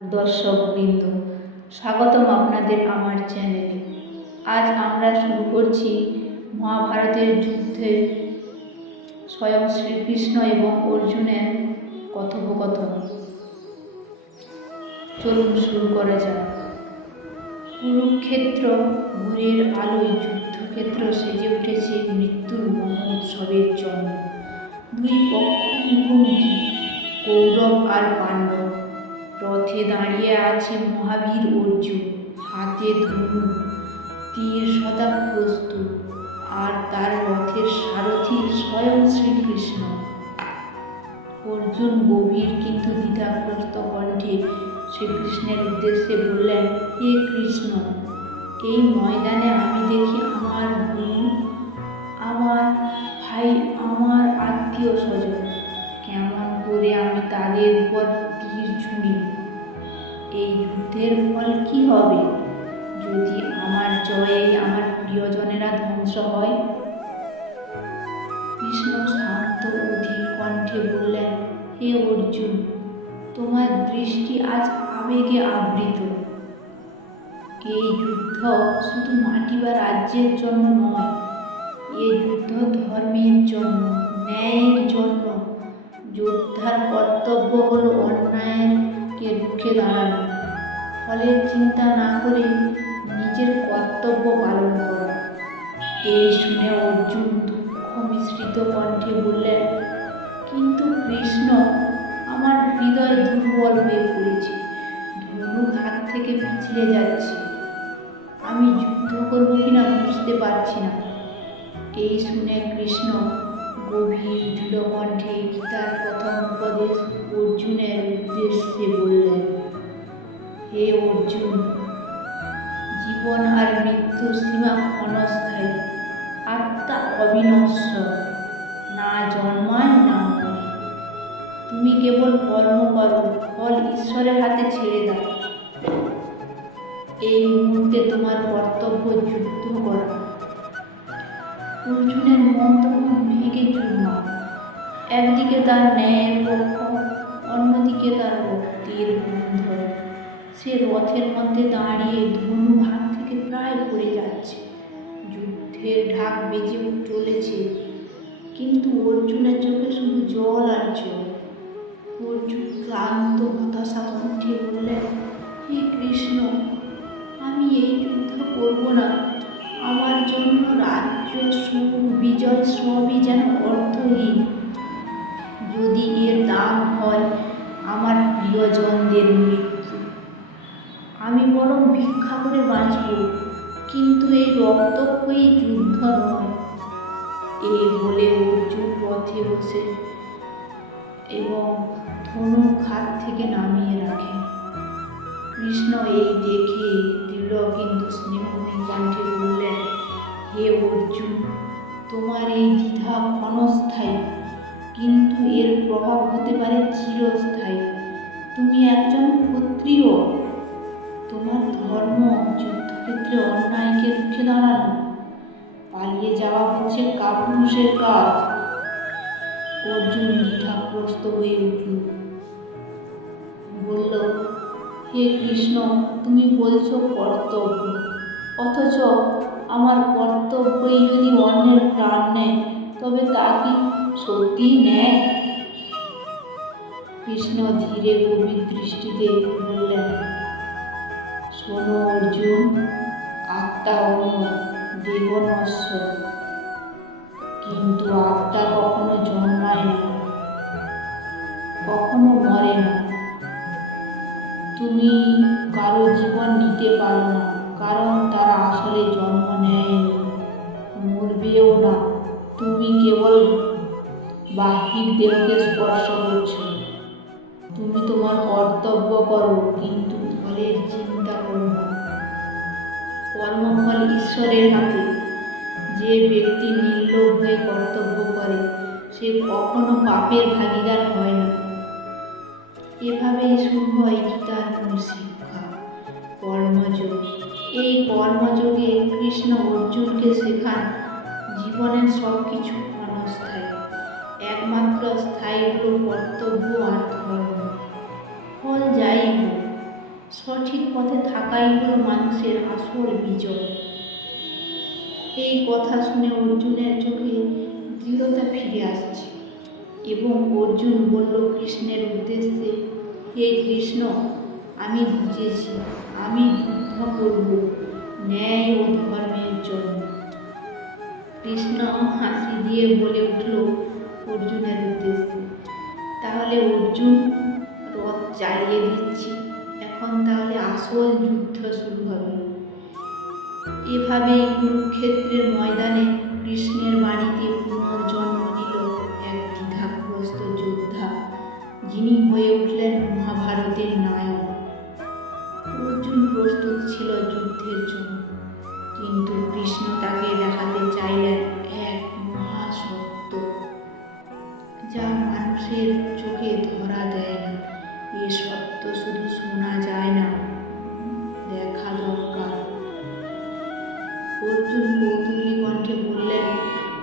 দর্শকবৃন্দ, স্বাগতম আপনাদের আমার চ্যানেলে। আজ আমরা শুরু করছি মহাভারতের যুদ্ধে স্বয়ং শ্রীকৃষ্ণ এবং অর্জুনের কথোপকথন। চলুন শুরু করা যাক। কুরুক্ষেত্র ভোরের আলোয় যুদ্ধক্ষেত্র সেজে উঠেছে মৃত্যুর মহোৎসবের জন্য। দুই পক্ষ মুখোমুখি, কৌরব আর পাণ্ডব। রথে দাঁড়িয়ে আছে মহাবীর অর্জুন, হাতে ধনু, তীর সদা প্রস্তুত, আর তার রথের সারথি স্বয়ং শ্রীকৃষ্ণ। অর্জুন গভীর কিন্তু দ্বিধাগ্রস্ত কণ্ঠে শ্রীকৃষ্ণের উদ্দেশ্যে বললেন, হে কৃষ্ণ, এই ময়দানে আমি দেখি আমার বোন, আমার ভাই, আমার আত্মীয় স্বজন। কেমন করে আমি তাদের উপর তীর ছুঁড়ি? এই যুদ্ধের ফল কি হবে যদি আমার জয়ে আমার প্রিয়জনেরা ধ্বংস হয়? কৃষ্ণ শান্ত অধীর কণ্ঠে বললেন, হে অর্জুন, তোমার দৃষ্টি আজ আবেগে আবৃত। এই যুদ্ধ শুধু মাটি বা রাজ্যের জন্য নয়, এই যুদ্ধ ধর্মের জন্য, ন্যায়ের জন্য। যোদ্ধার কর্তব্য হলো অন্যায়কে রুখে দাঁড়ানো, ফলের চিন্তা না করে নিজের কর্তব্য পালন করা। এই শুনে অর্জুন দুঃখ মিশ্রিত কণ্ঠে বললেন, কিন্তু কৃষ্ণ, আমার হৃদয় দুর্বল হয়ে পড়েছে, ধনুক হাত থেকে পিছলে যাচ্ছে, আমি যুদ্ধ করবো কিনা বুঝতে পারছি না। এই শুনে কৃষ্ণ গভীর দৃঢ় কণ্ঠে গীতার প্রথম উপদেশ অর্জুনের উদ্দেশ্যে বললেন, হে অর্জুন, জীবন আর মৃত্যুর সীমা ক্ষণস্থায়ী, আত্মা অবিনশ্বর, না জন্মায় না মরে। তুমি কেবল কর্ম করো, ফল ঈশ্বরের হাতে ছেড়ে দাও। এই মুহূর্তে তোমার কর্তব্য যুদ্ধ করা। অর্জুনের মন তখন ভেঙে চুরমার। একদিকে তার ন্যায়ের পক্ষ, অন্যদিকে তার রক্তের বন্ধন। সে রথের মধ্যে দাঁড়িয়ে ধনু হাত থেকে প্রায় পড়ে যাচ্ছে, যুদ্ধের ঢাক বেজে চলেছে, কিন্তু অর্জুনের চোখে শুধু জল আর জল। অর্জুন ক্লান্ত হতাশা কণ্ঠে বললেন, হে কৃষ্ণ, আমি এই যুদ্ধ করব না। আমার জন্য রাজ্য, সুখ, বিজয় সবই যেন অর্থহীন যদি এর দাম হয় আমার প্রিয়জনদের মৃত্যু। আমি বরং ভিক্ষা করে বাঁচব, কিন্তু এই রক্তক্ষয়ী যুদ্ধ নয়। এই বলে অর্জুন রথে বসে এবং ধনুক হাত থেকে নামিয়ে রাখেন। কৃষ্ণ এই দেখে দৃঢ় কিন্তু স্নেহময়ী কণ্ঠে বললেন, হে অর্জুন, তোমার এই দ্বিধা ক্ষণস্থায়ী, কিন্তু এর প্রভাব হতে পারে চিরস্থায়ী। তুমি একজন ক্ষত্রিয়, তোমার ধর্ম যুদ্ধক্ষেত্রে অন্যায়কে রুখে দাঁড়ানো, পালিয়ে যাওয়া হচ্ছে কাপুরুষের কাজ। অর্জুন দ্বিধাগ্রস্ত হয়ে উঠল, বলল, হে কৃষ্ণ, তুমি বলছো কর্তব্য, অথচ আমার কর্তব্যই যদি অন্যের প্রাণ নেয়, তবে তা কি সত্যিই ন্যায়? কৃষ্ণ ধীরে গভীর দৃষ্টিতে বললেন, শোনো অর্জুন, আত্মা অমর, দেহ নশ্বর, কিন্তু আত্মা কখনো জন্মায় না, কখনো মরে না। তুমি কারো জীবন নিতে পারো না, কারণ তারা আসলে জন্ম নেয়নি, মরবেও না। তুমি কেবল বাহ্যিক দেহকে স্পর্শ করছো। তুমি তোমার কর্তব্য করো, কিন্তু ফলের চিন্তা করো না। কর্মফল ঈশ্বরের হাতে। যে ব্যক্তি নির্লোভ হয়ে কর্তব্য করে, সে কখনো পাপের ভাগীদার হয় না। এভাবেই শুরু হয় গীতার মূল শিক্ষা, কর্মযোগ। এই কর্মযোগে কৃষ্ণ অর্জুনকে শেখান, জীবনের সব কিছু ক্ষণস্থায়ী, একমাত্র স্থায়ী হল কর্তব্য আর ধর্ম। ফল যাই হোক, সঠিক পথে থাকাই হলো মানুষের আসল বিজয়। এই কথা শুনে অর্জুনের চোখে দৃঢ়তা ফিরে আসছে এবং অর্জুন বলল কৃষ্ণের উদ্দেশ্যে, হে কৃষ্ণ, আমি বুঝেছি, আমি যুদ্ধ করব ন্যায় ও ধর্মের জন্য। কৃষ্ণ হাসি দিয়ে বলে উঠল অর্জুনের উদ্দেশ্যে, তাহলে অর্জুন, রথ চালিয়ে দিচ্ছি, এখন তাহলে আসল যুদ্ধ শুরু হবে। এভাবেই কুরুক্ষেত্রের ময়দানে কৃষ্ণের বাণীতে পুনর্জন্ম নিল এক দ্বিধাগ্রস্ত যোদ্ধা, যিনি হয়ে উঠলেন মহাভারতের নায়ক। অর্জুন প্রস্তুত ছিল যুদ্ধের জন্য, কিন্তু কৃষ্ণ তাকে দেখাতে চাইলেন এক মহাসত্য, যা মানুষের চোখে ধরা দেয় না। এ সত্য শুধু শোনা যায় না, দেখা দরকার। অর্জুন কৌতূহলী কণ্ঠে বললেন,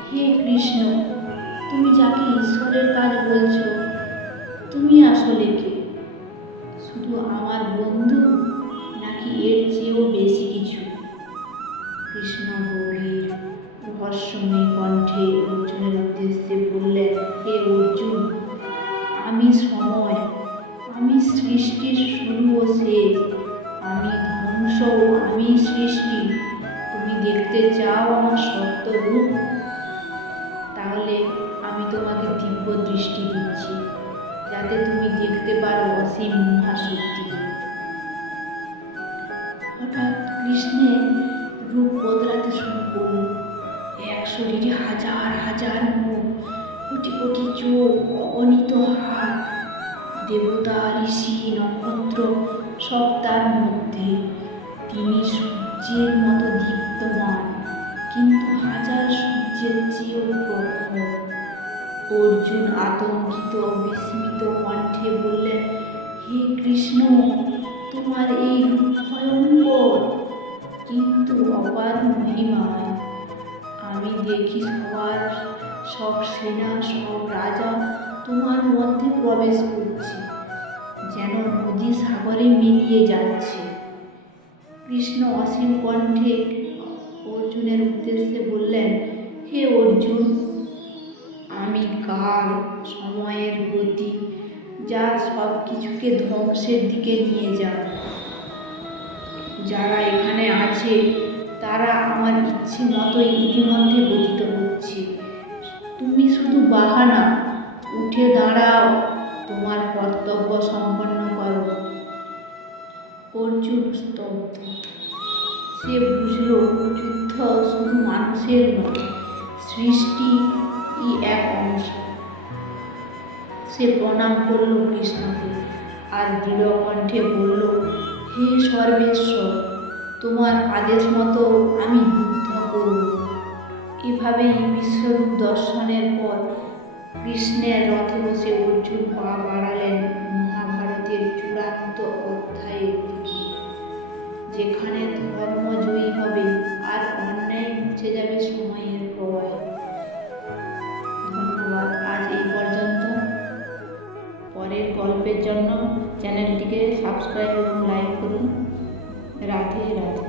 হে কৃষ্ণ, তুমি যাকে ঈশ্বরের কাজ বলছ, তুমি আসলে কে? শুধু আমার বন্ধু, নাকি এর চেয়েও বেশি কিছু? কৃষ্ণ গভীর রহস্যময় কণ্ঠে অর্জুনের উদ্দেশ্যে বললেন, হে অর্জুন, আমি সময়, আমি সৃষ্টির শুরু ও শেষ, আমি ধ্বংস ও আমি সৃষ্টি। তুমি দেখতে চাও আমার সত্য রূপ? তাহলে আমি তোমাকে দিব্য দৃষ্টি দিচ্ছি, যাতে তুমি দেখতে পারো অসীম মহাশক্তিকে। হঠাৎ কৃষ্ণের রূপ বদলাতে শুরু করল। এক শরীরে হাজার হাজার মুখ, কোটি কোটি চোখ, অগণিত হাত, দেবতা, ঋষি, নক্ষত্র সব তার মধ্যে। তিনি সূর্যের মতো দীপ্তমান, কিন্তু হাজার সূর্যের চেয়েও প্রখর। অর্জুন আতঙ্কিত বিস্মিত কণ্ঠে বললেন, হে কৃষ্ণ, তোমার এই রূপ ভয়ঙ্কর, কিন্তু অপার মহিমায়। আমি দেখি সব সেনা, সব রাজা তোমার মধ্যে প্রবেশ করছে, যেন নদী সাগরে মিলিয়ে যাচ্ছে। কৃষ্ণ অসীম কণ্ঠে অর্জুনের উদ্দেশ্যে বললেন, হে অর্জুন, আমি কাল, সময়ের গতি, যা সব কিছুকে ধ্বংসের দিকে নিয়ে যায়। যারা এখানে আছে তারা আমার ইচ্ছে মতোই ইতিমধ্যে গঠিত হচ্ছে। তুমি শুধু বাহানা, উঠে দাঁড়াও, তোমার কর্তব্য সম্পন্ন করো। অর্জুন স্তব্ধ। সে বুঝল যুদ্ধ শুধু মানুষের নয়, সৃষ্টিই এক অংশ। সে প্রণাম করল কৃষ্ণকে আর দৃঢ় কণ্ঠে বলল, হে সর্বেশ্বর, তোমার আদেশ মতো আমি যুদ্ধ করব। এভাবেই বিশ্বরূপ দর্শনের পর কৃষ্ণের রথে বসে অর্জুন পা বাড়ালেন মহাভারতের চূড়ান্ত অধ্যায়ের দিকে, যেখানে ধর্ম জয়ী হবে আর অন্যায় মুছে যাবে সময়ের প্রবাহে। ধন্যবাদ, আজ এই পর্যন্ত। পরের গল্পের জন্য চ্যানেলটিকে সাবস্ক্রাইব এবং লাইক করুন। রাধে রাধে।